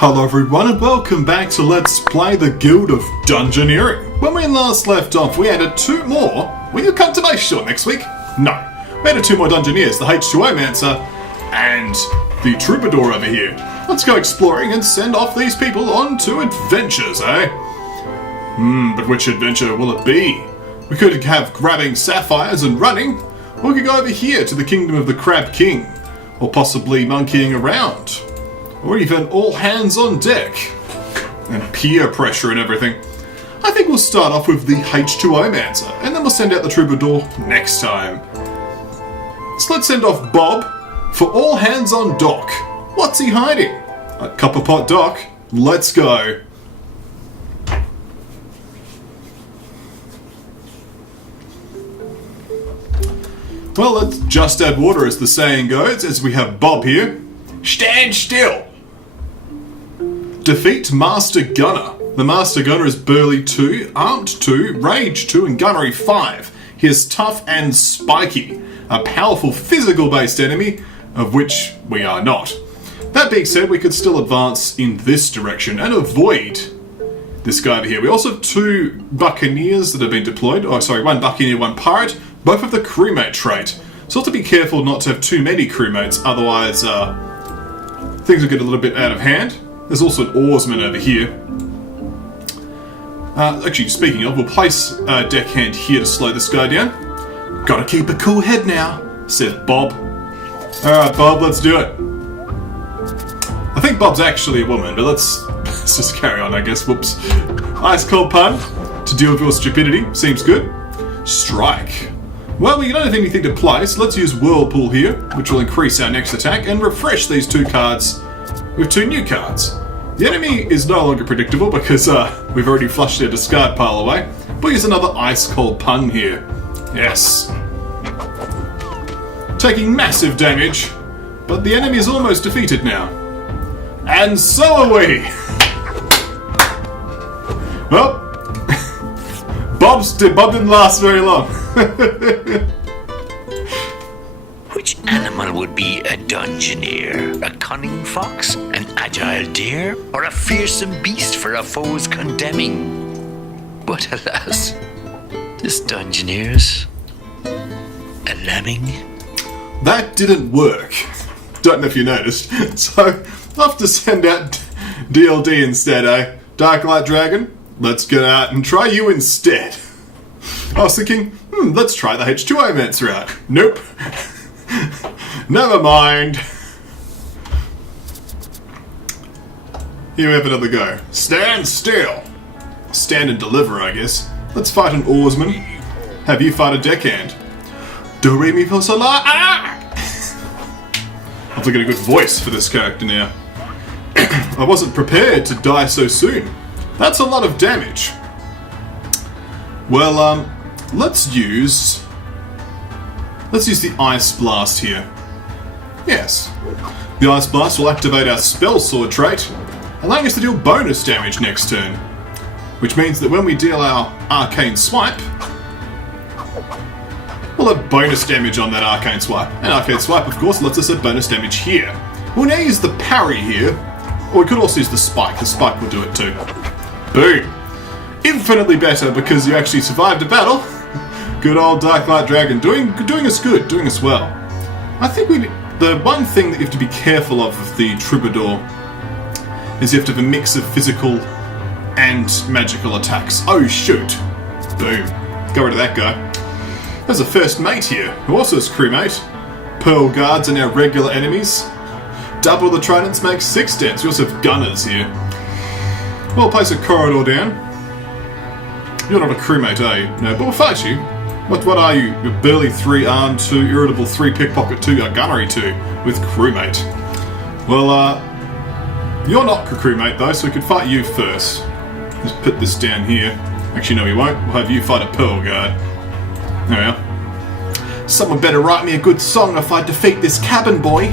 Hello everyone and welcome back to Let's Play the Guild of Dungeoneering. When we last left off, we added two more. Will you come to my show next week? No. We added two more Dungeoneers, the H2O-Mancer and the Troubadour over here. Let's go exploring and send off these people on to adventures, eh? But which adventure will it be? We could have grabbing sapphires and running, or we could go over here to the Kingdom of the Crab King, or possibly monkeying around. Or even all hands on deck. And peer pressure and everything. I think we'll start off with the H2O-Mancer, and then we'll send out the Troubadour next time. So let's send off Bob for all hands on dock. What's he hiding? At Copperpot Dock. Let's go. Well, let's just add water as the saying goes, as we have Bob here. Stand still! Defeat Master Gunner. The Master Gunner is Burly 2, Armed 2, Rage 2, and Gunnery 5. He is tough and spiky, a powerful physical-based enemy, of which we are not. That being said, we could still advance in this direction and avoid this guy over here. We also have two Buccaneers that have been deployed. Oh, sorry, one Buccaneer, one Pirate, both of the crewmate trait. So have to be careful not to have too many crewmates, otherwise things will get a little bit out of hand. There's also an oarsman over here. Actually, speaking of, we'll place a deckhand here to slow this guy down. Gotta keep a cool head now, says Bob. Alright, Bob, let's do it. I think Bob's actually a woman, but let's just carry on, I guess. Whoops. Ice cold pun to deal with your stupidity. Seems good. Strike. Well, we don't have anything to play, so let's use Whirlpool here, which will increase our next attack, and refresh these two cards with two new cards. The enemy is no longer predictable because we've already flushed their discard pile away. We'll use another Ice Cold Pun here. Yes. Taking massive damage, but the enemy is almost defeated now. And so are we! Well, Bob didn't last very long. Which animal would be a dungeoneer? A cunning fox, an agile deer, or a fearsome beast for a foe's condemning? But alas, this dungeoneer's a lemming. That didn't work. Don't know if you noticed. So, I'll have to send out DLD instead, eh? Darklight Dragon, let's get out and try you instead. I was thinking, let's try the H2O-Mancer out. Nope. Never mind. Here we have another go. Stand still. Stand and deliver, I guess. Let's fight an oarsman. Have you fight a deckhand. Do re mi fa sol la. Ah! I have to get a good voice for this character now. I wasn't prepared to die so soon. That's a lot of damage. Well, let's use the Ice Blast here. Yes. The Ice Blast will activate our Spell Sword trait, allowing us to deal bonus damage next turn. Which means that when we deal our Arcane Swipe, we'll have bonus damage on that Arcane Swipe. And Arcane Swipe, of course, lets us have bonus damage here. We'll now use the Parry here, or we could also use the Spike. The Spike will do it too. Boom. Infinitely better because you actually survived a battle. Good old Darklight Dragon, doing us good, doing us well. I think the one thing that you have to be careful of with the Troubadour is you have to have a mix of physical and magical attacks. Oh shoot. Boom. Got rid of that guy. There's a first mate here, who also is crewmate. Pearl Guards are our regular enemies. Double the Tridents makes 6 damage. We also have Gunners here. We'll place a Corridor down. You're not a crewmate, are you? No, but we'll fight you. What are you? You're Burly 3, Armed 2, Irritable 3, Pickpocket 2, Gunnery 2, with crewmate. Well, you're not a crewmate though, so we could fight you first. Let's put this down here. Actually, no, we won't. We'll have you fight a Pearl Guard. There we are. Someone better write me a good song if I defeat this cabin boy.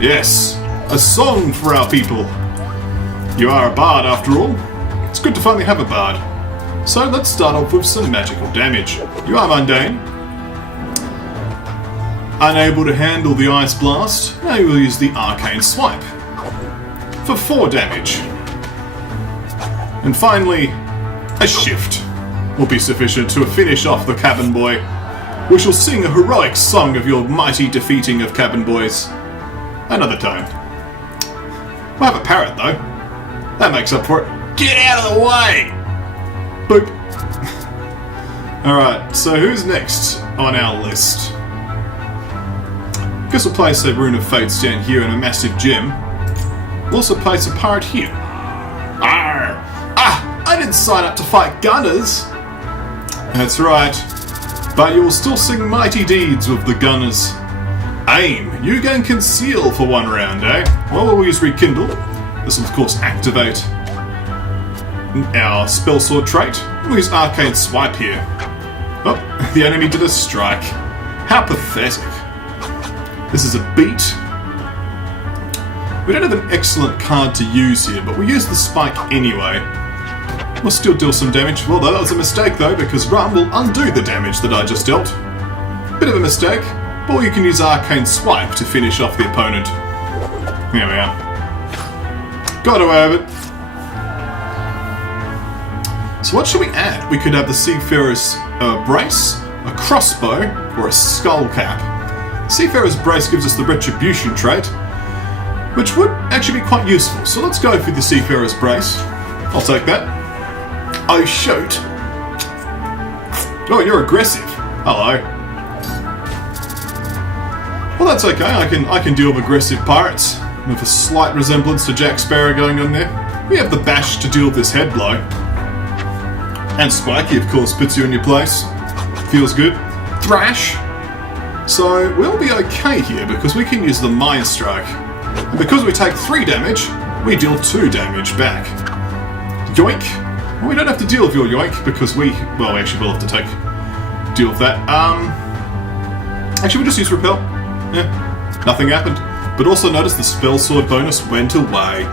Yes, a song for our people. You are a bard after all. It's good to finally have a bard. So let's start off with some magical damage. You are mundane. Unable to handle the Ice Blast, now you will use the Arcane Swipe. for 4 damage. And finally, a shift will be sufficient to finish off the cabin boy. We shall sing a heroic song of your mighty defeating of cabin boys another time. We'll have a parrot though. That makes up for it. Get out of the way! Boop. Alright, so who's next on our list? Guess we'll place a Rune of Fates down here in a massive gem. We'll also place a pirate here. Arr! Ah! I didn't sign up to fight gunners! That's right. But you will still sing mighty deeds with the gunners. Aim. You gain conceal for 1 round, eh? Well, we'll use rekindle. This will of course activate our spell sword trait. We'll use arcane swipe here. Oh, the enemy did a strike. How pathetic. This is a beat. We don't have an excellent card to use here, but we'll use the spike anyway. We'll still deal some damage. Well, that was a mistake though, because Rum will undo the damage that I just dealt. Bit of a mistake, but you can use arcane swipe to finish off the opponent. There we are. Got away with it. So what should we add? We could have the Seafarer's Brace, a crossbow, or a skull cap. Seafarer's Brace gives us the Retribution trait, which would actually be quite useful. So let's go for the Seafarer's Brace. I'll take that. Oh, shoot. Oh, you're aggressive. Hello. Well, that's okay. I can deal with aggressive pirates with a slight resemblance to Jack Sparrow going on there. We have the Bash to deal with this head blow. And Spiky, of course, puts you in your place. Feels good. Thrash. So we'll be okay here because we can use the Mind Strike. And because we take 3 damage, we deal 2 damage back. Yoink. Well, we don't have to deal with your yoink because we actually will have to deal with that. Actually, we'll just use repel. Yeah, nothing happened. But also notice the spell sword bonus went away.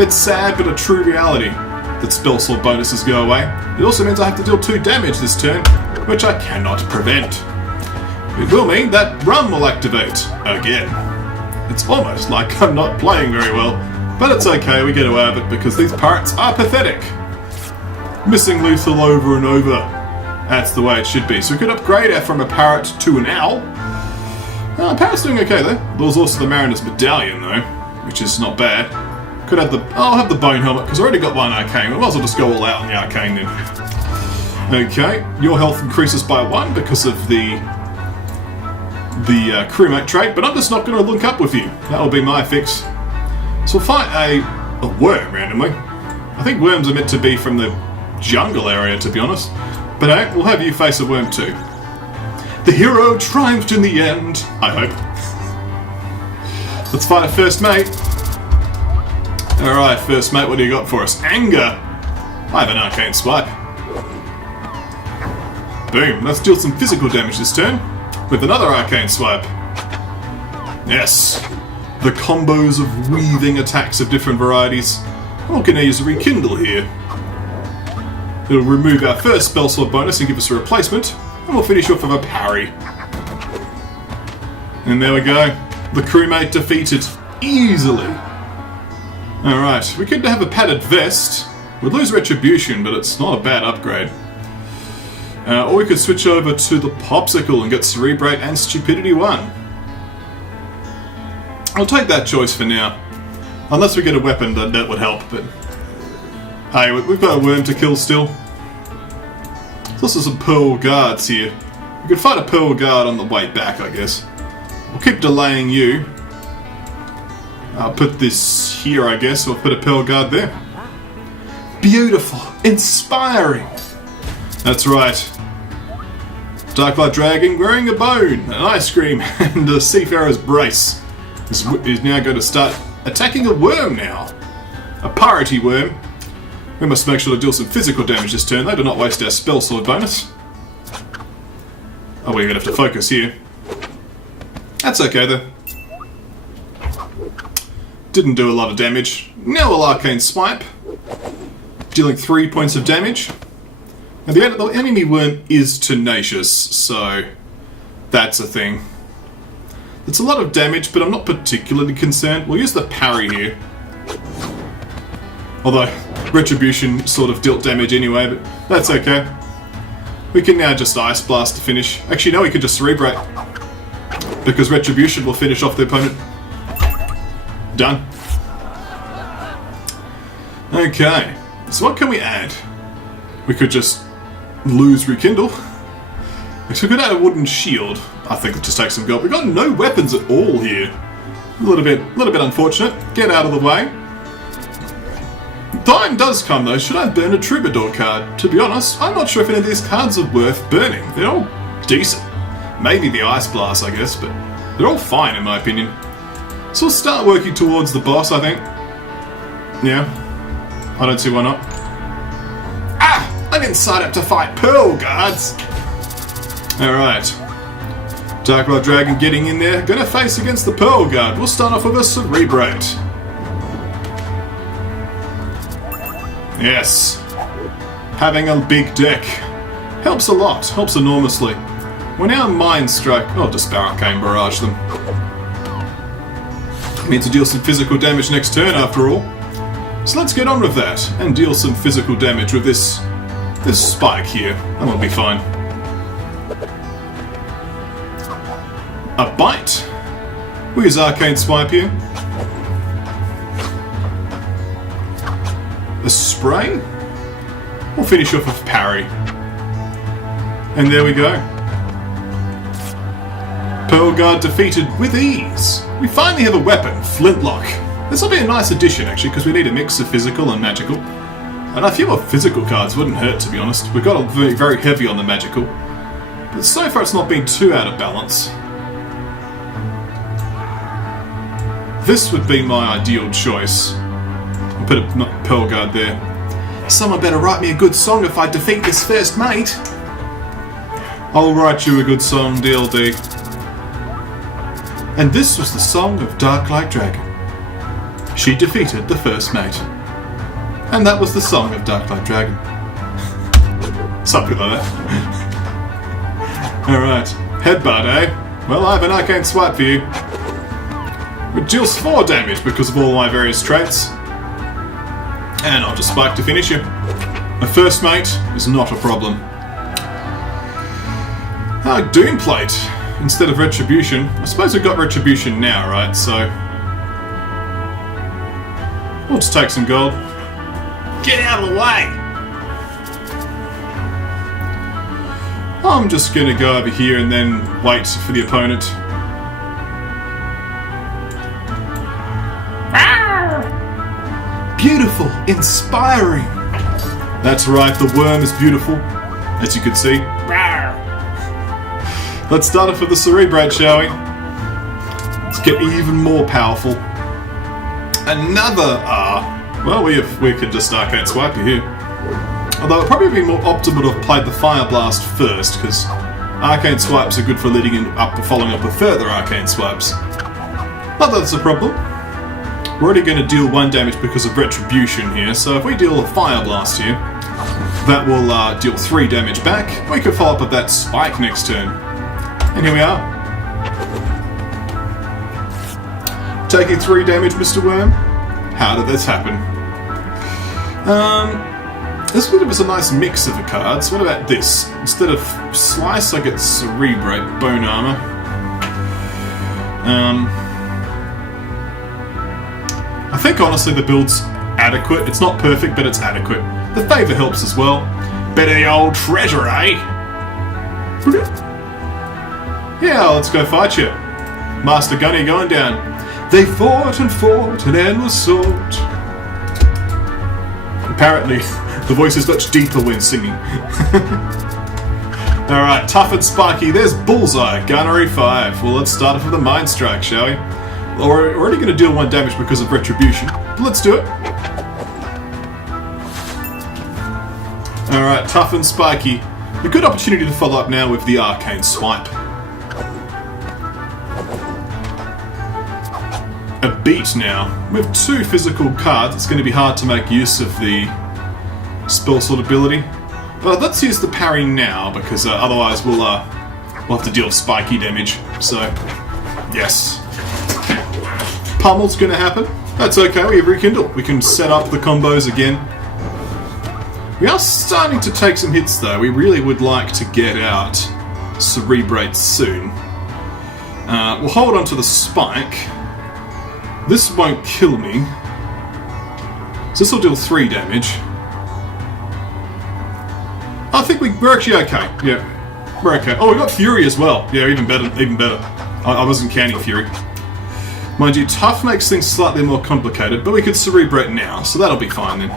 It's sad, but a true reality that spell sword bonuses go away. It also means I have to deal 2 damage this turn, which I cannot prevent. It will mean that Rum will activate again. It's almost like I'm not playing very well, but it's okay, we get away with it because these pirates are pathetic. Missing lethal over and over. That's the way it should be. So we could upgrade her from a parrot to an owl. Parrot's doing okay though. There's also the Mariner's Medallion though, which is not bad. Could have I'll have the Bone Helmet because I already got 1 arcane. I might as well just go all out on the arcane then. Okay, your health increases by 1 because of the crewmate trait, but I'm just not going to link up with you. That'll be my fix. So we'll fight a worm randomly. I think worms are meant to be from the jungle area, to be honest. But hey, we'll have you face a worm too. The hero triumphed in the end, I hope. Let's fight a first mate. Alright, first mate, what do you got for us? Anger! I have an arcane swipe. Boom, let's deal some physical damage this turn with another arcane swipe. Yes, the combos of weaving attacks of different varieties. We can use a rekindle here. It'll remove our first spell slot bonus and give us a replacement, and we'll finish off with a parry. And there we go. The crewmate defeated easily. Alright, we could have a padded vest. We'd lose retribution, but it's not a bad upgrade. Or we could switch over to the popsicle and get Cerebrate and Stupidity 1. I'll take that choice for now. Unless we get a weapon, that would help, but... Hey, we've got a worm to kill still. There's also some Pearl Guards here. We could fight a Pearl Guard on the way back, I guess. We'll keep delaying you. I'll put this here, I guess. We'll put a Pearl Guard there. Beautiful. Inspiring. That's right. Darklight Dragon wearing a bone, an ice cream, and a Seafarer's Brace is now going to start attacking a worm now. A piratey worm. We must make sure to deal some physical damage this turn, though. Do not waste our spell sword bonus. Oh, we're going to have to focus here. That's okay, though. Didn't do a lot of damage. Now we'll arcane swipe, dealing 3 points of damage. And the enemy worm is tenacious, so that's a thing. It's a lot of damage, but I'm not particularly concerned. We'll use the parry here. Although, Retribution sort of dealt damage anyway, but that's okay. We can now just Ice Blast to finish. Actually, no, we could just Cerebrate. Because Retribution will finish off the opponent. Done. Okay, so what can we add? We could just lose Rekindle. So we could add a wooden shield. I think it'll just take some gold. We've got no weapons at all here. A little bit unfortunate. Get out of the way. Time does come though. Should I burn a Troubadour card? To be honest, I'm not sure if any of these cards are worth burning. They're all decent. Maybe the Ice Blast, I guess, but they're all fine in my opinion. So we'll start working towards the boss, I think. Yeah. I don't see why not. Ah! I didn't sign up to fight Pearl Guards! Alright. Darklight Dragon getting in there. Gonna face against the Pearl Guard. We'll start off with a Cerebrate. Yes. Having a big deck. Helps a lot. Helps enormously. We're now Mind Strike. Oh, Dispel Arcane Barrage them. Meant to deal some physical damage next turn after all. So let's get on with that and deal some physical damage with this spike here. That will be fine. A bite. We'll use Arcane Swipe here. A spray. We'll finish off with parry. And there we go. Pearl Guard defeated with ease. We finally have a weapon, Flintlock. This will be a nice addition actually, because we need a mix of physical and magical. And a few more physical cards wouldn't hurt, to be honest. We've got a very, very heavy on the magical. But so far it's not been too out of balance. This would be my ideal choice. I'll put a Pearl Guard there. Someone better write me a good song if I defeat this first mate. I'll write you a good song, DLD. And this was the song of Darklight Dragon. She defeated the first mate. And that was the song of Darklight Dragon. Something like that. Alright. Headbutt, eh? Well, I have an Arcane Swipe for you. It deals 4 damage because of all my various traits. And I'll just Spike to finish you. My first mate is not a problem. Doomplate instead of Retribution. I suppose we've got Retribution now, right? So we'll just take some gold. Get out of the way! I'm just gonna go over here and then wait for the opponent. Beautiful, inspiring. That's right, the worm is beautiful, as you can see. Let's start off with the Cerebrate, shall we? Let's get even more powerful. Another well, we could just Arcane Swipe here. Although it'd probably be more optimal to have played the Fire Blast first, because Arcane Swipes are good for leading up, following up with further Arcane Swipes. Not that it's a problem. We're already going to deal 1 damage because of Retribution here, so if we deal a Fire Blast here, that will deal 3 damage back. We could follow up with that Spike next turn. And here we are. Taking 3 damage, Mr. Worm. How did this happen? This would give us a nice mix of the cards. What about this? Instead of Slice, I get Cerebrate, Bone Armor. I think honestly the build's adequate. It's not perfect, but it's adequate. The favour helps as well. Better the old treasure, eh? Yeah, let's go fight you. Master Gunny going down. They fought and fought, an endless sword. Apparently, the voice is much deeper when singing. Alright, tough and spiky. There's Bullseye, Gunnery 5. Well, let's start off with a Mind Strike, shall we? Well, we're already going to deal 1 damage because of Retribution. Let's do it. Alright, tough and spiky. A good opportunity to follow up now with the Arcane Swipe. A beat now. With 2 physical cards, it's going to be hard to make use of the spell sword ability. But let's use the parry now, because otherwise we'll have to deal spiky damage. So, yes. Pummel's going to happen. That's okay, we have rekindle. We can set up the combos again. We are starting to take some hits though. We really would like to get out Cerebrate soon. We'll hold on to the spike. This won't kill me. So this will deal 3 damage. I think we're actually okay. Yeah, we're okay. Oh, we got Fury as well. Yeah, even better, even better. I wasn't counting Fury. Mind you, Tough makes things slightly more complicated, but we could Cerebrate now, so that'll be fine then.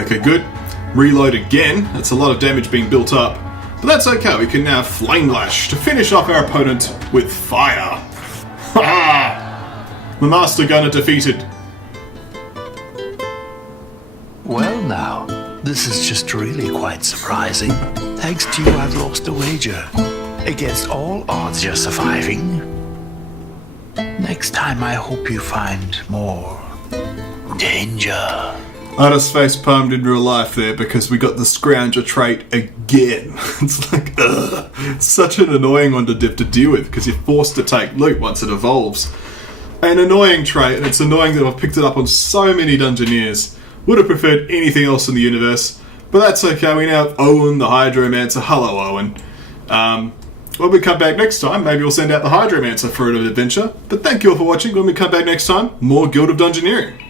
Okay, good. Reload again. That's a lot of damage being built up. But that's okay, we can now Flame Lash to finish off our opponent with fire. Ha! The Master Gunner defeated. Well now, this is just really quite surprising. Thanks to you, I've lost a wager. Against all odds, you're surviving. Next time, I hope you find more danger. I just face palmed in real life there because we got the Scrounger trait again. It's like, ugh. Such an annoying one to deal with because you're forced to take loot once it evolves. An annoying trait, and it's annoying that I've picked it up on so many Dungeoneers. Would have preferred anything else in the universe, but that's okay. We now have Owen the Hydromancer. Hello, Owen. When we come back next time, maybe we'll send out the Hydromancer for an adventure. But thank you all for watching. When we come back next time, more Guild of Dungeoneering.